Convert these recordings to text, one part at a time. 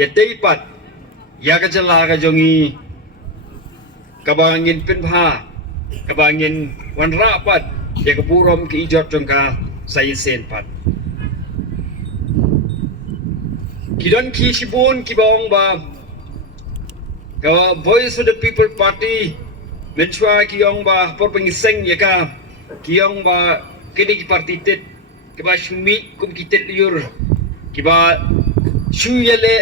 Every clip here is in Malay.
ya teipat ya kajala ka jongi kabangin pinpha kabangin wanra pat ya kapurom ki ijot jongka saisen pat kidon ki sibun ki bawang ba ka Voice of the People Party menchwa ki yong ba por pengiseng ya ka ki yong ba kini ki parti tet ki ba shmi kum ki tet yur ki ba shu yele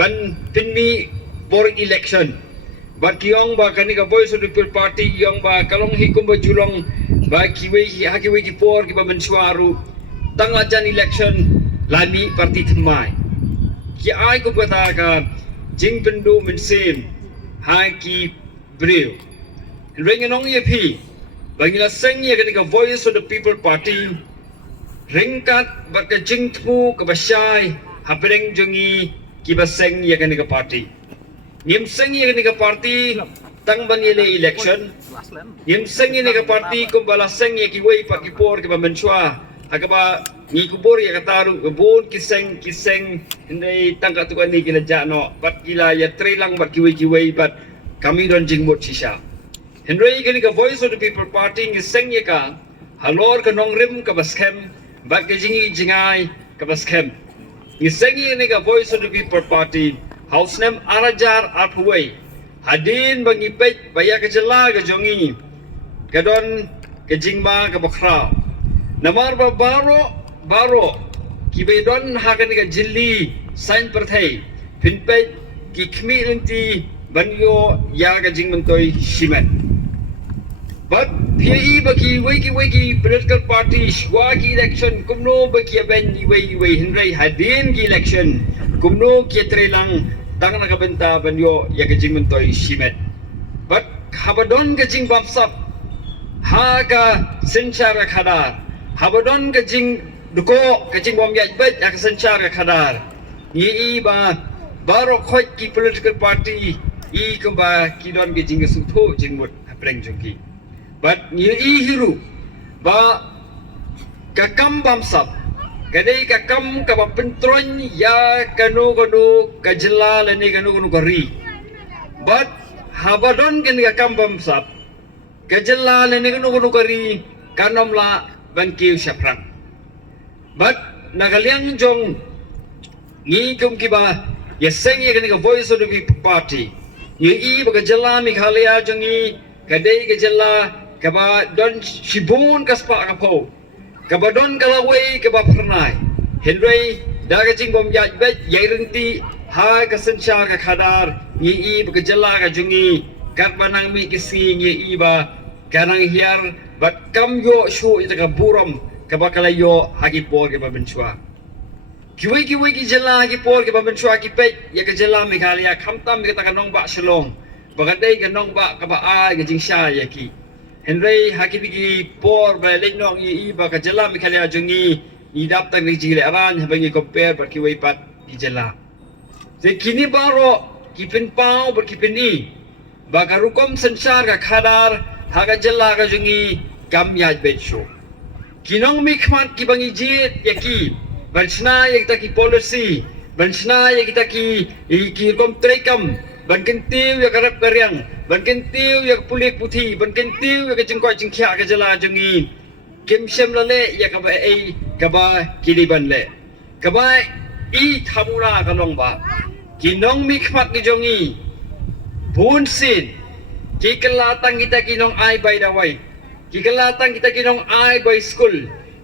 ban pinmi for election but ki yong ba kani ka Voice of the People Party yong ba kalong hikum ba julong ba kiwe ki por ki ba menchwa ru tang ajan election lani parti thmai ki ai ko bata ka jing pendu mensim hai ki breu rengenong ye phi bangila seng ye ka Voice of the People Party ringkat ba ka jing thu ka basai hapreng jongi ki ba seng ye ka party nim seng ye ka party tang ban ye election nim seng ye ka party kum bala seng ye ki wei pa ki por ki ba menchwa agaba ni kubur ya kataru kebun kiseng indai tangka tu kan ni kila jano bat kila ya trelang bat kiwe bat kami don jingmut sisa Henry kini ka Voice of the People Party ni seng ya ka halor ka nong rim ka baskem bat ka jingi jingai ka baskem ni seng ya ni ka Voice of the People Party house name arajar arpuway hadin bangi pet baya ka jela ka jongi kadon ka jingma ka bakra namar ba baro kibedon hakan ka jilli sign perthai pinpe ki khmi lenti banyo ya ka jingmantoy shimen but phi ba ki wei political party shwa ki election kumno ba ki ben wei hinrai hadin ki election kumno ki trelang tang na ka benta banyo ya ka jingmantoy shimen but habadon ka jing bamsap ha ka senchara khadar habadon ka jing duko kacing bom yaj bet ak senchar ka khadar yi ba baro khoj ki political party i kamba ki don ge jing su tho jing mut apreng jongki but yi hiru ba ka kam bam sap kadai ka kam ka ba pentron ya kanu ka jela le ni kanu ka ri but habadon ken ka kam bam sap ka jela le ni kanu ka ri kanom la ban kiu shaprang but nagaliang jong ni kum kiba yeseng ye ka Voice of the People Party ye ba ka jala Meghalaya jongi kadai ka jala ka ba don shibun ka spa ka po ka ba don kalaway ka ba pranai henry daga jing bom ya bet ye renti ha ka sencha ka khadar ye ba ka jala ka jongi kat banang mi kisi ye ba kanang hiar but kam yo shu ita ka buram kabakalayo hagi por ke babenchua kiwi ki jela hagi por ke babenchua ki pe ya ke jela Meghalaya khamtam ke ta kanong ba shalong bagadai ke nong ba ka ba a ke jingsha ya ki henry hagi bigi por ba le nong i ba ka jela Meghalaya jongi i dap tak ni jile aran habangi compare ba kiwi pat ki jela se kini baro ki pin pau ba ki pini ba ka rukom sensar ka khadar haga jela ka jongi kam yaj becho kinong mikmat ki bangi jit yaki bansna yak ta ki policy bansna yak ta ki kom trekam ban kentiu yak karap karyang ban kentiu yak pulik puthi ban kentiu yak jingkoi jingkhya ka jala jongi kim shem la le yak ba ei ka ba kiliban le ka ba i thamura ka long ba kinong mikmat ki jongi bunsin ki kelatang kita kinong ai by the way kikelatang kita kinong ai by school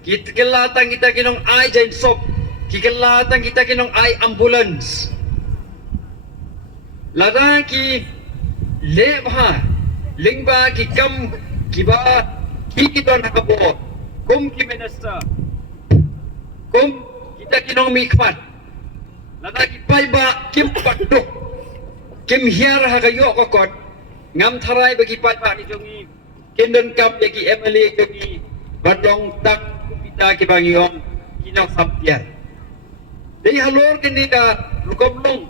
kikelatang kita kinong ai jain shop kikelatang kita kinong ai ambulance lada ki lebha lingba ki kam kiba kiton hakabo kum ki minister kum kita kinong mikmat lada ki paiba kim patuk kim hiar hagayo kokot ngam tharai bagi paiba ni jongi Kendon kap yaki MLA kami badong tak kupita ki bangyong kinang saptian. Dei halor kini ka lukomlong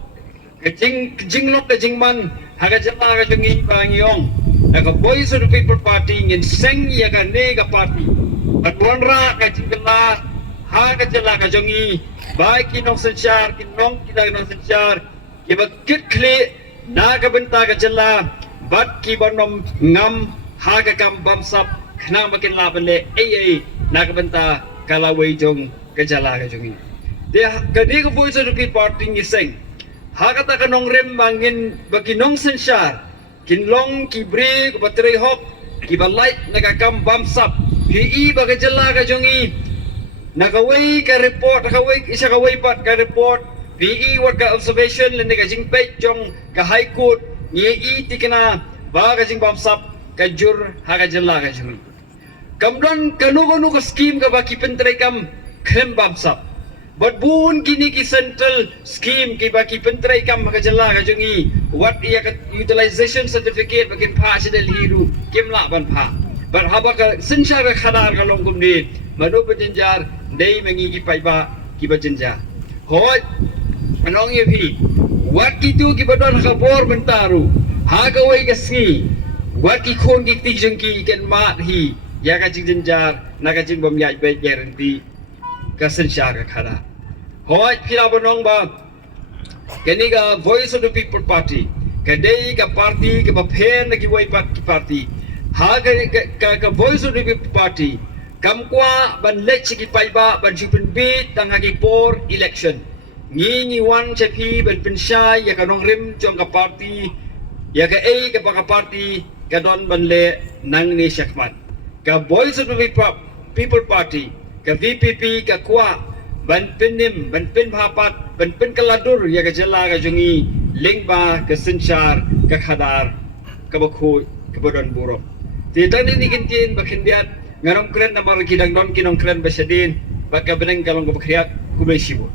kajing man haga jama ka jongi bangyong naka Voice of the People Party ngin seng ya ka ne ka party badwanra ka jingla ha ka jala ka jongi bai kinong sensyar kinong kinang sensyar kiba kit kle na ka benta ka jala bat ki banom ngam ha ka kam bamsap khna makin laban le ai na ka benta kalawai jong ka jala ka jongi de ka di ko voice of the people party ni seng ha ka ta kanong rem bangin bakinong sensyar kinlong kibre ko batray hok kibalait nakakam bamsap hi ba ka jala ka jongi nakaway ka report nakaway isa ka way pat ka report PE wat ka observation lende ka jing page jong ka high court ni ti kana ba ka jing bamsap ka jur ha ka jala ka jongi kamdon kanu ka scheme ka ba kipentray kam krem bamsap but bun kini ki central scheme ki ba kipentray kam ka jala ka jongi what iya ka utilization certificate bakin pa sidel hiru kimla ban pa but haba ka sinsya ka khadar ka longkum ni manu penjenjar dei mengi ki paiba ki bajenja hoi anong ye phi wat ki tu ki badon ka bor bentaru ha ka wai ka ski wat ki khon ki ti jeng ki ken mat hi ya ka jing jenjar na ka jing bom yai be guarantee ka sinsya ka khada hoi phira bonong ba kani ka voice of the people party ka dei ka party ka ba phen ki wai pat ki party ha ka voice of the people party kamkwa ban lech ki paiba ban jupin bit tang hagi por election ni wan chepi ban pensai ya kanong rim jong ka party ya ka ka pa party ka don ban le nang ni syakmat ka voice of the people party ka VPP ka kwa ban pinim ban pin bhapat ban pin kaladur ya ka jala ka jongi lingba ka sinchar ka khadar ka bakhu ka bodon burong ti tang ni kintin bakhindiat ngarong kren na marikidang don kinong kren basadin baka beneng kalong ko bakriak kubay sibo